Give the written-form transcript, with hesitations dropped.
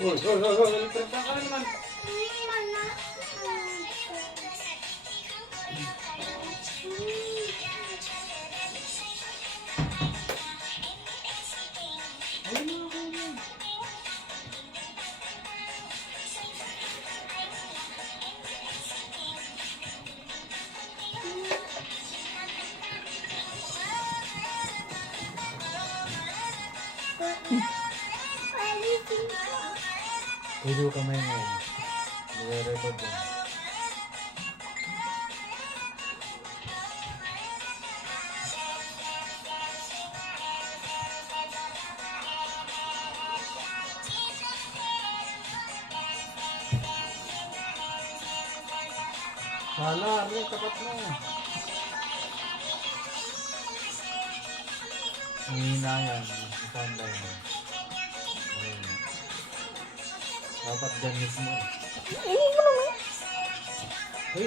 Uy, uy, uy, uy, nagtragda ka na naman. Ayun na ako na. Pwede ko kamay ngayon. Nire-record mo. Hala, Arlen, tapat mo. Mahina yan. Isanda yan. Ayun. Dapat dyan mismo. Hindi mo naman. Hey,